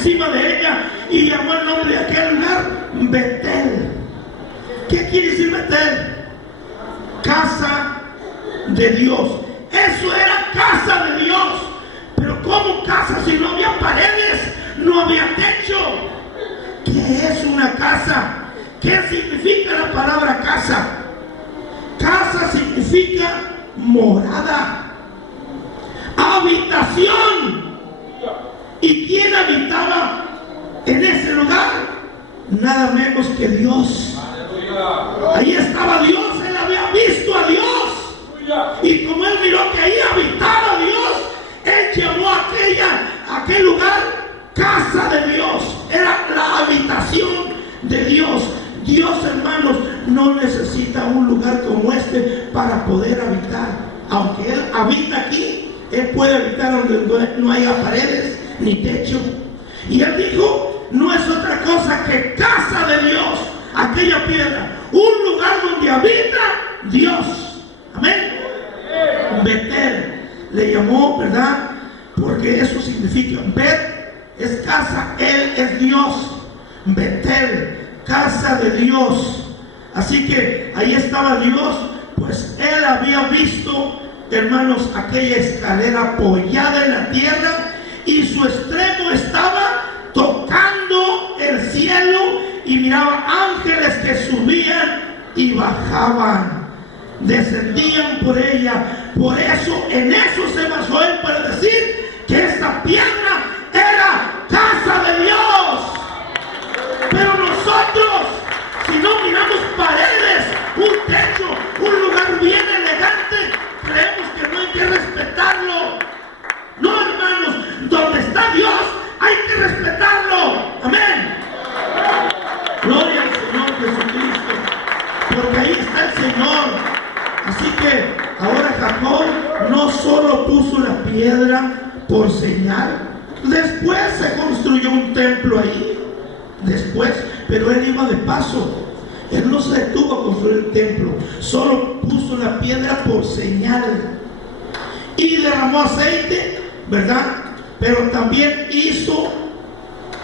encima de ella y llamó el nombre de aquel lugar Betel. ¿Qué quiere decir Betel? Casa de Dios. Eso era casa de Dios. Pero ¿cómo casa si no había paredes, no había techo? ¿Qué es una casa? ¿Qué significa la palabra casa? Casa significa morada, habitación. ¿Y quién habitaba en ese lugar? Nada menos que Dios. Ahí estaba Dios, él había visto a Dios. Y como él miró que ahí habitaba Dios, él llamó a aquel lugar casa de Dios. Era la habitación de Dios. Dios, hermanos, no necesita un lugar como este para poder habitar. Aunque Él habita aquí, Él puede habitar donde no haya paredes ni techo. Y Él dijo, no es otra cosa que casa de Dios, aquella piedra, un lugar donde habita Dios. Amén. Betel le llamó, ¿verdad? Porque eso significa, Bet es casa, Él es Dios. Betel, casa de Dios. Así que ahí estaba Dios, pues él había visto, hermanos, aquella escalera apoyada en la tierra y su extremo estaba tocando el cielo y miraba ángeles que subían y bajaban, descendían por ella. Por eso, en eso se basó él para decir que esta piedra era casa de Dios. Pero nosotros, si no miramos paredes, un techo, un lugar bien elegante, creemos que no hay que respetarlo. No, hermanos, donde está Dios hay que respetarlo. Amén. Gloria al Señor Jesucristo, porque ahí está el Señor. Así que ahora Jacob no solo puso la piedra por señal, después se construyó un templo ahí. Después, pero él iba de paso. Él no se detuvo a construir el templo, solo puso la piedra por señal y derramó aceite, ¿verdad? Pero también hizo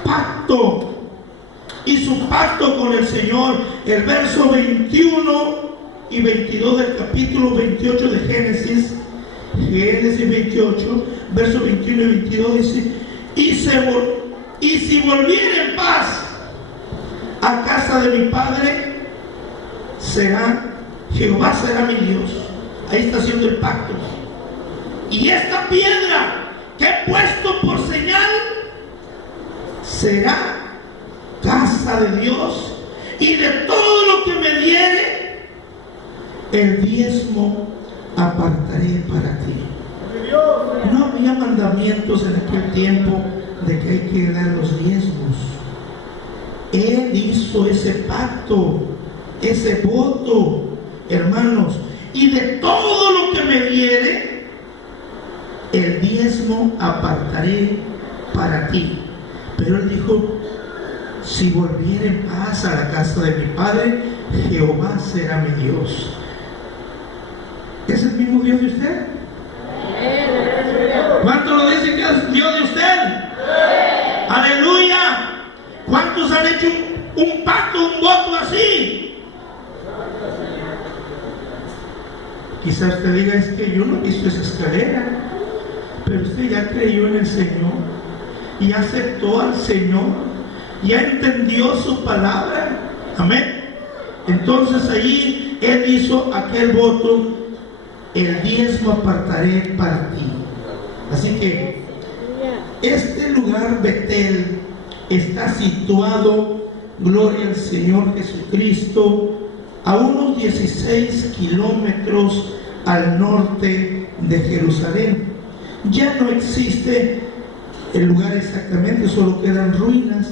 pacto con el Señor. El verso 21 y 22 del capítulo 28 de Génesis 28, verso 21 y 22 dice: y si volviera en paz a casa de mi padre, Jehová será mi Dios. Ahí está haciendo el pacto. Y esta piedra que he puesto por señal será casa de Dios, y de todo lo que me diere, el diezmo apartaré para ti. No había mandamientos en aquel tiempo de que hay que dar los diezmos. Él hizo ese pacto, ese voto, hermanos, y de todo lo que me diere, el diezmo apartaré para ti. Pero él dijo: si volviera en paz a la casa de mi padre, Jehová será mi Dios. ¿Es el mismo Dios de usted? ¿Cuántos lo dicen que es Dios de usted? ¡Aleluya! ¿Cuántos han hecho un pacto, un voto así? Quizás usted diga: es que yo no he visto esa escalera. Pero usted ya creyó en el Señor y aceptó al Señor, ya entendió su palabra. Amén. Entonces allí él hizo aquel voto: el diezmo apartaré para ti. Así que este lugar Betel está situado, gloria al Señor Jesucristo, a unos 16 kilómetros al norte de Jerusalén. Ya no existe el lugar exactamente, solo quedan ruinas,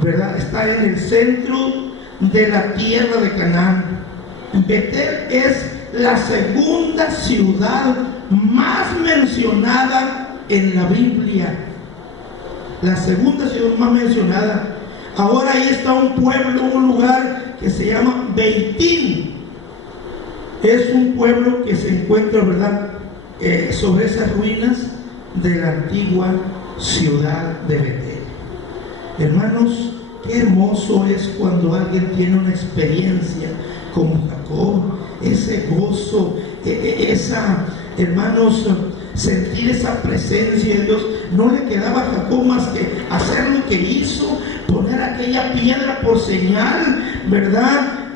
¿verdad? Está en el centro de la tierra de Canaán. Betel es la segunda ciudad más mencionada en la Biblia. La segunda ciudad más mencionada. Ahora ahí está un pueblo, un lugar que se llama Beitín. Es un pueblo que se encuentra, ¿verdad?, sobre esas ruinas de la antigua ciudad de Betel. Hermanos, qué hermoso es cuando alguien tiene una experiencia como Jacob, ese gozo, hermanos, sentir esa presencia de Dios. No le quedaba a Jacob más que hacer lo que hizo, poner aquella piedra por señal, ¿verdad?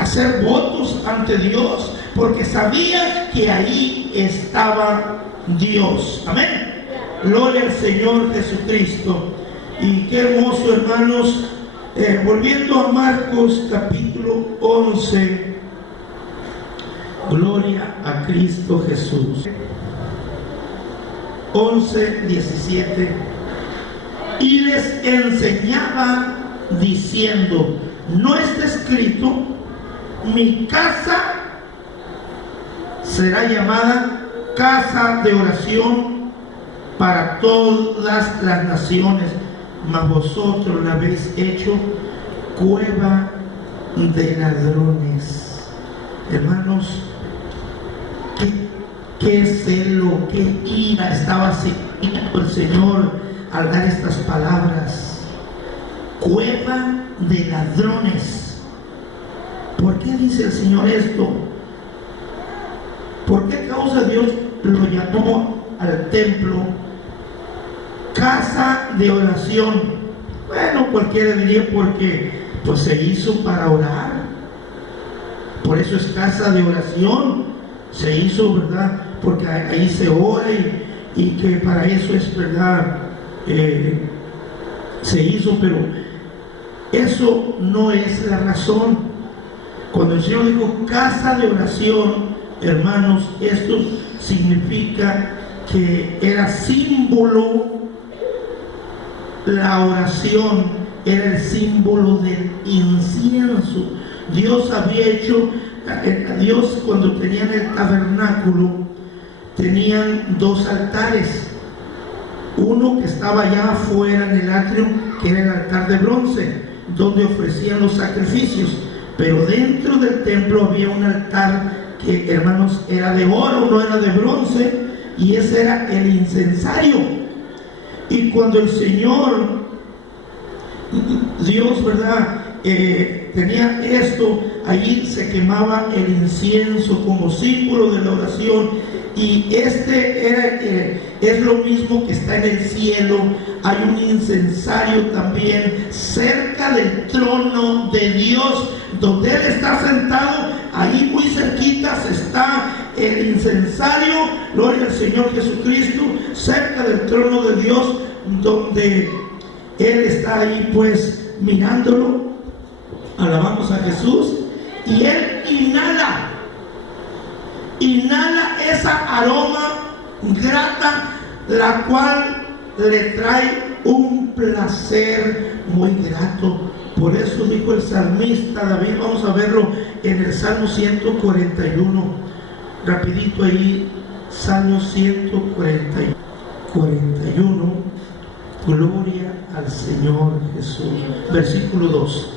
Hacer votos ante Dios, porque sabía que ahí estaba Dios. Amén. Gloria al Señor Jesucristo. Y qué hermoso, hermanos. Volviendo a Marcos capítulo 11. Gloria a Cristo Jesús. 11:17. Y les enseñaba diciendo: ¿no está escrito, mi casa será llamada casa de oración para todas las naciones, mas vosotros la habéis hecho cueva de ladrones? Hermanos, qué celo, qué ira estaba sintiendo el Señor al dar estas palabras. Cueva de ladrones. ¿Por qué dice el Señor esto? ¿Por qué causa Dios lo llamó al templo casa de oración? Bueno, cualquiera diría porque pues se hizo para orar, por eso es casa de oración. Se hizo, ¿verdad? Porque ahí se ora y que para eso es, ¿verdad? Se hizo, pero eso no es la razón. Cuando el Señor dijo casa de oración, hermanos, esto significa que era símbolo. La oración era el símbolo del incienso. Dios había hecho, Dios cuando tenían el tabernáculo, tenían dos altares. Uno que estaba allá afuera en el atrio, que era el altar de bronce, donde ofrecían los sacrificios. Pero dentro del templo había un altar que, hermanos, era de oro, no era de bronce, y ese era el incensario. Y cuando el Señor, Dios, ¿verdad?, tenía esto, allí se quemaba el incienso como símbolo de la oración. Y es lo mismo que está en el cielo. Hay un incensario también cerca del trono de Dios, donde Él está sentado. Ahí muy cerquita está el incensario, gloria al Señor Jesucristo, cerca del trono de Dios, donde Él está ahí pues mirándolo. Alabamos a Jesús. Y Él inhala esa aroma grata, la cual le trae un placer muy grato. Por eso dijo el salmista David, vamos a verlo en el Salmo 141, rapidito ahí, Salmo 141, gloria al Señor Jesús. Versículo 2.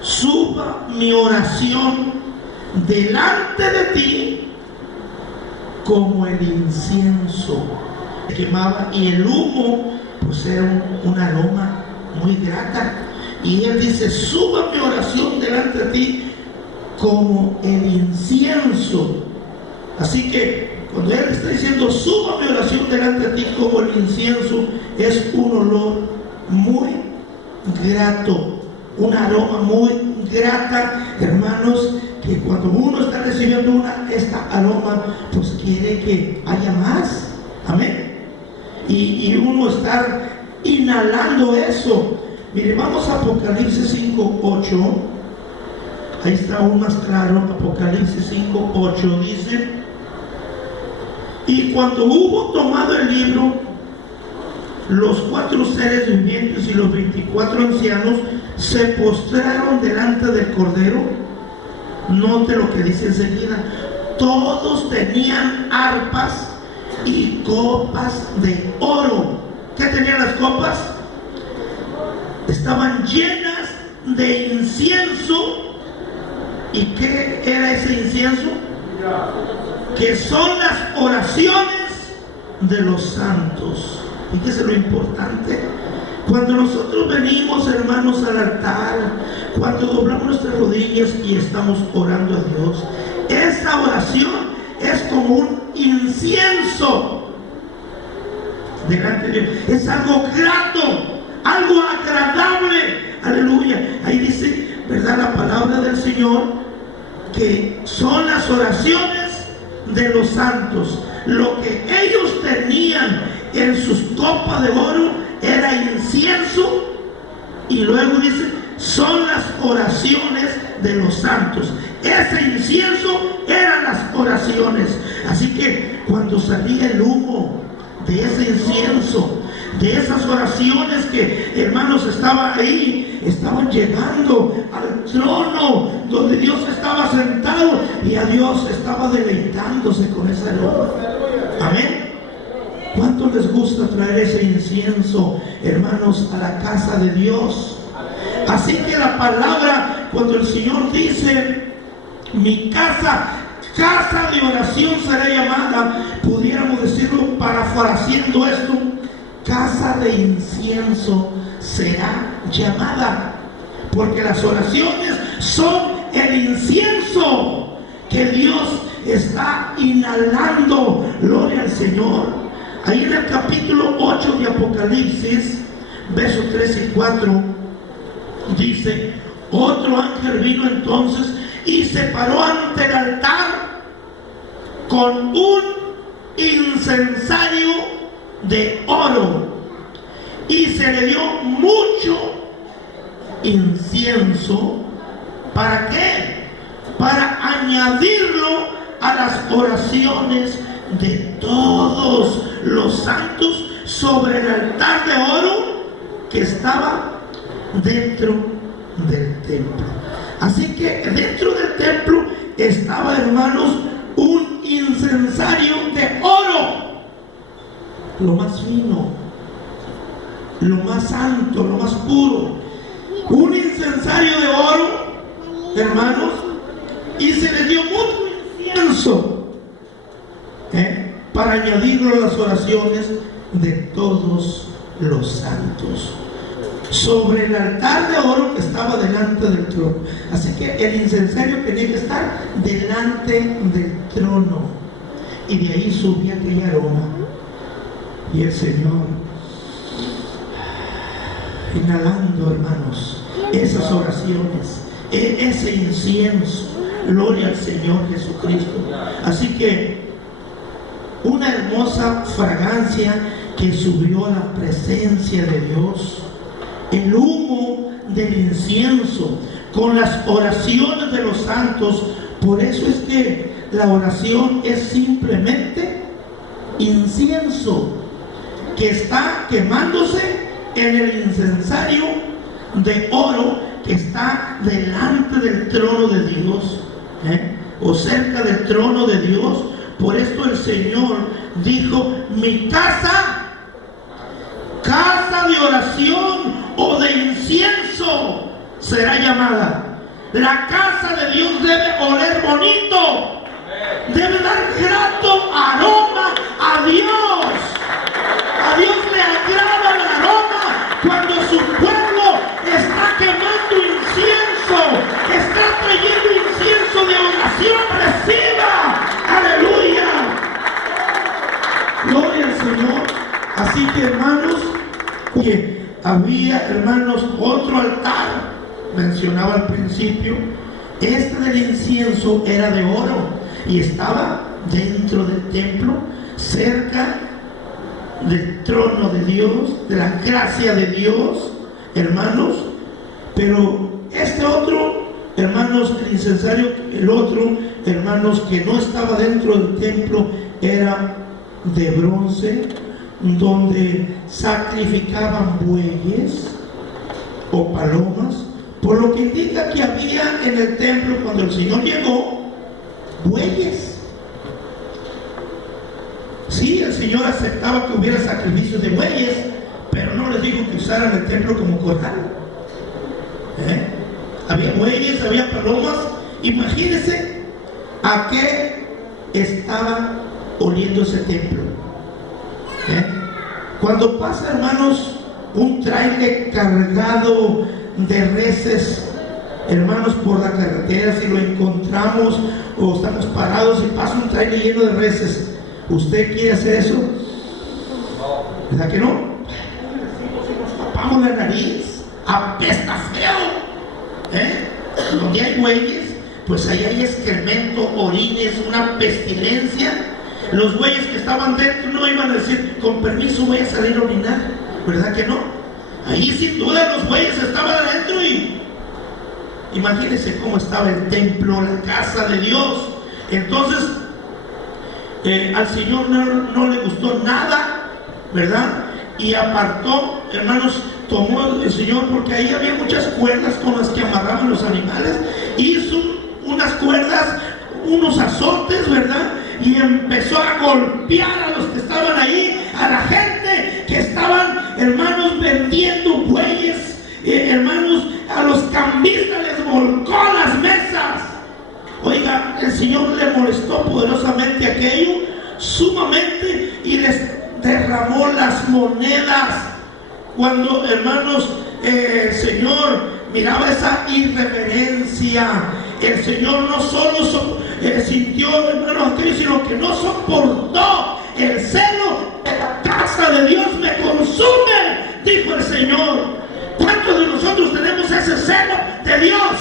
Suba mi oración delante de ti como el incienso. Se quemaba y el humo pues era un aroma muy grata. Y Él dice: suba mi oración delante de ti como el incienso. Así que cuando Él está diciendo suba mi oración delante de ti como el incienso, es un olor muy grato, un aroma muy grata, hermanos, que cuando uno está recibiendo esta aroma, pues quiere que haya más. Amén. Y uno estar inhalando eso. Mire, vamos a Apocalipsis 5:8. Ahí está aún más claro. Apocalipsis 5:8 dice: y cuando hubo tomado el libro, los 4 seres vivientes y los 24 ancianos se postraron delante del Cordero. Note lo que dice enseguida: todos tenían arpas y copas de oro. ¿Qué tenían las copas? Estaban llenas de incienso. ¿Y qué era ese incienso? Que son las oraciones de los santos. Fíjese lo importante. Cuando nosotros venimos, hermanos, al altar, cuando doblamos nuestras rodillas y estamos orando a Dios, esa oración es como un incienso delante de Dios. Es algo grato, algo agradable. Aleluya. Ahí dice, ¿verdad?, la palabra del Señor, que son las oraciones de los santos. Lo que ellos tenían en sus copas de oro era incienso, y luego dice, son las oraciones de los santos. Ese incienso eran las oraciones. Así que cuando salía el humo de ese incienso, de esas oraciones que, hermanos, estaban ahí, estaban llegando al trono donde Dios estaba sentado, y a Dios estaba deleitándose con esa aroma. Amén. ¿Cuánto les gusta traer ese incienso, hermanos, a la casa de Dios? Así que la palabra, cuando el Señor dice, mi casa, casa de oración será llamada, pudiéramos decirlo parafraseando esto, casa de incienso será llamada, porque las oraciones son el incienso que Dios está inhalando. Gloria al Señor. Ahí en el capítulo 8 de Apocalipsis, versos 3 y 4, dice, otro ángel vino entonces y se paró ante el altar con un incensario de oro, y se le dio mucho incienso. ¿Para qué? Para añadirlo a las oraciones de todos los santos sobre el altar de oro que estaba dentro del templo. Así que dentro del templo estaba, hermanos, un incensario de oro, lo más fino, lo más santo, lo más puro. Un incensario de oro, hermanos, y se le dio mucho incienso para añadirlo a las oraciones de todos los santos sobre el altar de oro que estaba delante del trono. Así que el incensario tenía que estar delante del trono, y de ahí subía aquel aroma, y el Señor inhalando, hermanos, esas oraciones, ese incienso. Gloria al Señor Jesucristo. Así que una hermosa fragancia que subió a la presencia de Dios, el humo del incienso con las oraciones de los santos. Por eso es que la oración es simplemente incienso que está quemándose en el incensario de oro que está delante del trono de Dios, o cerca del trono de Dios. Por esto el Señor dijo, mi casa, casa de oración o de incienso será llamada. La casa de Dios debe oler bonito, debe dar grato aroma a Dios. A Dios le agrada el aroma cuando su pueblo está quemando incienso, está trayendo incienso de oración. Reciba, aleluya, gloria al Señor. Así que, hermanos, que había, hermanos, otro altar, mencionaba al principio. Este del incienso era de oro y estaba dentro del templo, cerca del trono de Dios, de la gracia de Dios, hermanos. Pero este otro, hermanos, el incensario, el otro, hermanos, que no estaba dentro del templo, era de bronce, donde sacrificaban bueyes o palomas, por lo que indica que había en el templo, cuando el Señor llegó, bueyes. Sí, el Señor aceptaba que hubiera sacrificios de bueyes, pero no les dijo que usaran el templo como corral. Había bueyes, había palomas. Imagínense a qué estaba oliendo ese templo. Cuando pasa, hermanos, un tráiler cargado de reses, hermanos, por la carretera, si lo encontramos o estamos parados y pasa un tráiler lleno de reses, ¿usted quiere hacer eso? ¿Verdad que no? Nos tapamos la nariz, apesta feo, donde hay güeyes, pues ahí hay excremento, orines, una pestilencia. Los güeyes que estaban dentro no iban a decir, con permiso voy a salir a orinar, ¿verdad que no? Ahí sin duda los güeyes estaban adentro y imagínense cómo estaba el templo, la casa de Dios. Entonces, al Señor no le gustó nada, ¿verdad? Y apartó, hermanos, tomó el Señor, porque ahí había muchas cuerdas con las que amarraban los animales, hizo unas cuerdas, unos azotes, ¿verdad? Y empezó a golpear a los que estaban ahí, a la gente que estaban, hermanos, vendiendo bueyes, hermanos, a los cambistas les volcó las mesas. Oiga, el Señor le molestó poderosamente aquello, sumamente, y les derramó las monedas. Cuando, hermanos, el Señor miraba esa irreverencia, el Señor no solo sintió, hermanos, aquello, sino que no soportó el celo de la casa de Dios. Me consume, dijo el Señor. ¿Cuántos de nosotros tenemos ese celo de Dios?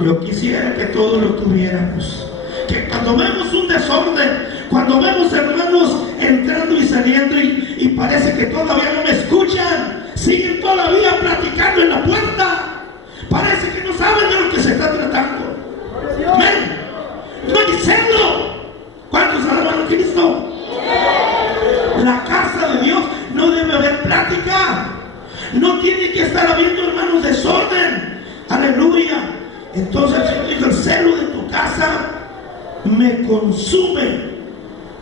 Yo quisiera que todos lo tuviéramos. Que cuando vemos un desorden, cuando vemos hermanos entrando y saliendo y parece que todavía no me escuchan, siguen todavía platicando en la puerta, parece que no saben de lo que se está tratando. Amén. No hay celo. ¿Cuántos alaban a Cristo? La casa de Dios no debe haber plática, no tiene que estar habiendo, hermanos, desorden. Aleluya. Entonces el Señor dijo, el celo de tu casa me consume.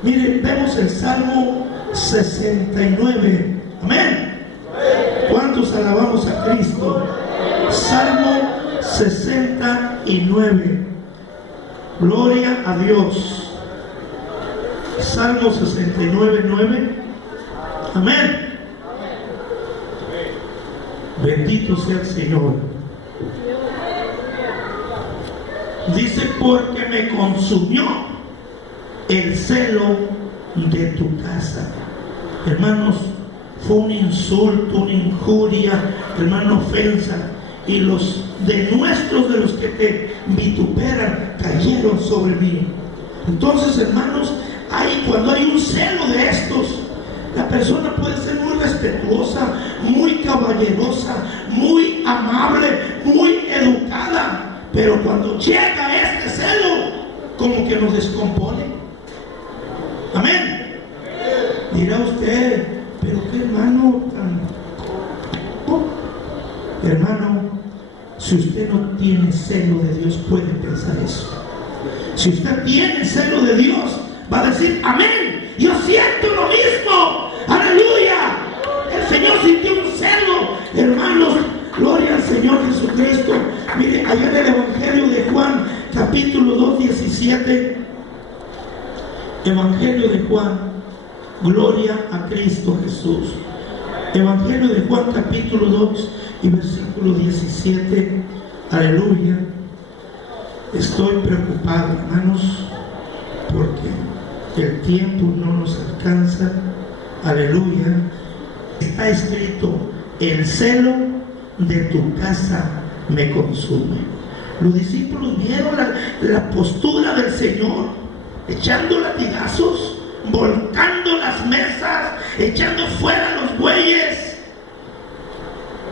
Miren, vemos el Salmo 69. Amén. ¿Cuántos alabamos a Cristo? Salmo 69. Gloria a Dios. Salmo 69, 9. Amén. Bendito sea el Señor. Dice, porque me consumió el celo de tu casa. Hermanos, fue un insulto, una injuria, hermano, ofensa. Y los denuestros de los que te vituperan cayeron sobre mí. Entonces, hermanos, cuando hay un celo de estos, la persona puede ser muy respetuosa, muy caballerosa, muy amable, muy educada. Pero cuando llega este celo, como que nos descompone. Amén. Dirá usted, pero qué hermano tan... Hermano, si usted no tiene celo de Dios, puede pensar eso. Si usted tiene celo de Dios, va a decir, amén, yo siento lo mismo. Aleluya. El Señor sintió un celo, hermanos. Gloria al Señor Jesucristo. Mire, allá en el Evangelio de Juan, capítulo 2, 17. Evangelio de Juan. Gloria a Cristo Jesús. Evangelio de Juan, capítulo 2 y versículo 17. Aleluya. Estoy preocupado, hermanos, porque el tiempo no nos alcanza. Aleluya. Está escrito, el celo de tu casa me consume. Los discípulos vieron la postura del Señor, echando latigazos, volcando las mesas, echando fuera los bueyes.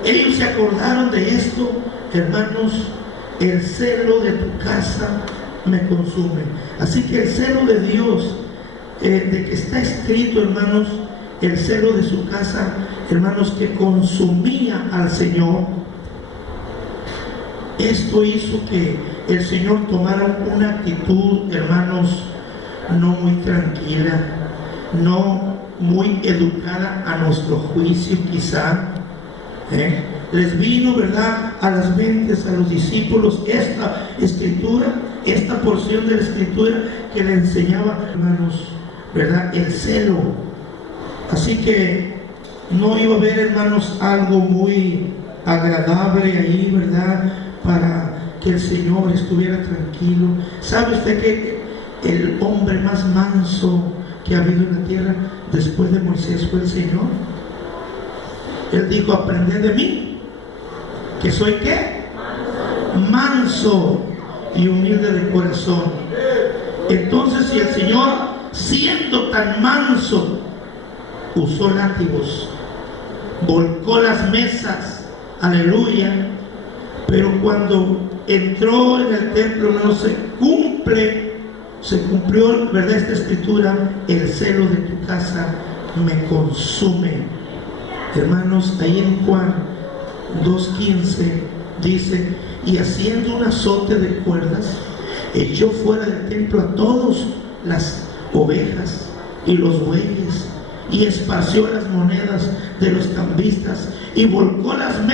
Ellos se acordaron de esto. Hermanos, el celo de tu casa me consume. Así que el celo de Dios, de que está escrito, hermanos, el celo de su casa, hermanos, que consumía al Señor. Esto hizo que el Señor tomara una actitud, hermanos, no muy tranquila, no muy educada a nuestro juicio quizá. Les vino, ¿verdad?, a las mentes a los discípulos esta escritura, esta porción de la escritura que le enseñaba, hermanos, ¿verdad? El celo. Así que no iba a haber, hermanos, algo muy agradable ahí, ¿verdad? Para que el Señor estuviera tranquilo. ¿Sabe usted que el hombre más manso que ha habido en la tierra después de Moisés fue el Señor? Él dijo: aprended de mí, que soy ¿qué? Manso y humilde de corazón. Entonces, si el Señor, siendo tan manso, usó látigos, volcó las mesas, aleluya, pero cuando entró en el templo, no se cumplió, ¿verdad? Esta escritura: el celo de tu casa me consume. Hermanos, ahí en Juan 2:15 dice: y haciendo un azote de cuerdas, echó fuera del templo a todas las ovejas y los bueyes, y esparció las monedas de los cambistas, y volcó las mesas